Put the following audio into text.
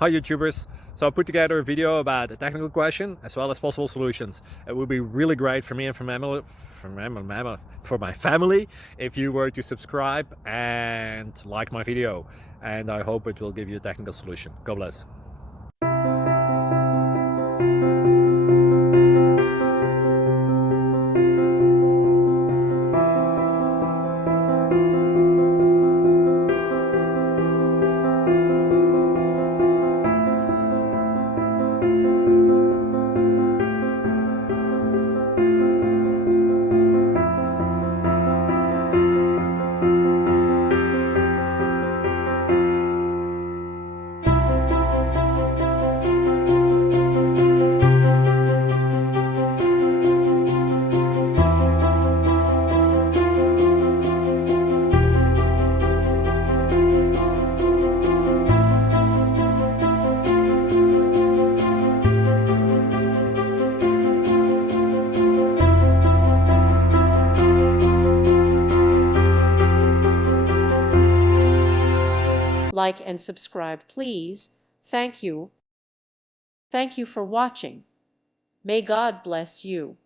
Hi YouTubers! So I put together a video about a technical question as well as possible solutions. It would be really great for me and for my family if you were to subscribe and like my video, and I hope it will give you a technical solution. God bless. Like and subscribe, please. Thank you. Thank you for watching. May God bless you.